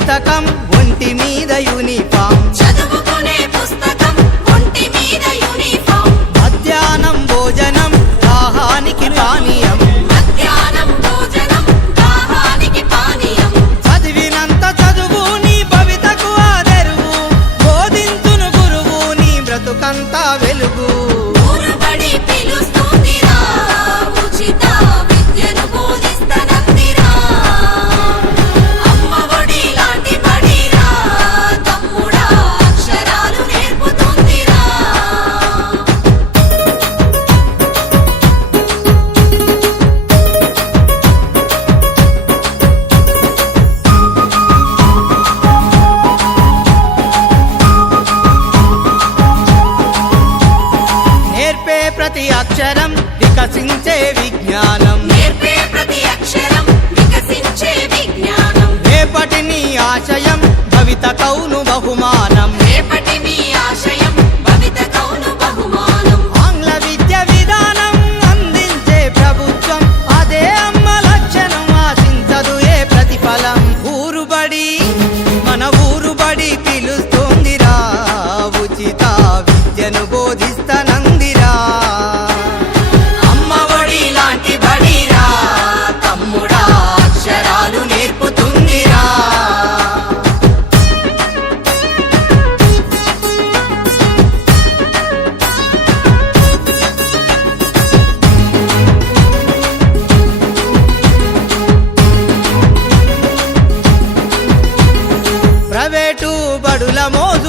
పుస్తకం ఒంటి మీద యూనిఫామ్ చదువుకునే పుస్తకం ఒంటి మీద యూనిఫామ్ మధ్యాహ్నం భోజనం దాహానికి పానీయం మధ్యాహ్నం భోజనం దాహానికి పానీయం చదివినంత చదువు నీ భవితకు ఆదరువు బోధించును గురువు నీ బ్రతుకంతా వెలుగు ఊరుబడి పిలుస్తుందిరా ఉచిత విద్యను బోధిస్తనందిరా అమ్మ ఒడి లాంటి బడిరా తమ్ముడా అక్షరాలు నేర్పుతుందిరా నేర్పే ప్రతి అక్షరం వికసించే విజ్ఞానం నేర్పే ప్రతి అక్షరం వికసించే విజ్ఞానం రేపటి నీ ఆశయం భవిత కౌను బహుమానం రేపటి మీ ఆశయం భవిత కౌను బహుమానం ఆంగ్ల విద్య విధానం అందించే ప్రభుత్వం అదే అమ్మ లక్షణం ఆశించదు ఏ ప్రతిఫలం ఊరుబడి మన ఊరుబడి పిలుస్తోందిరా ఉచిత విద్యను బోధిస్తనందిరా అమ్మ ఒడి లాంటి బడిరా తమ్ముడా అక్షరాలు నేర్పుతుందిరా ప్రైవేటు బడుల మోత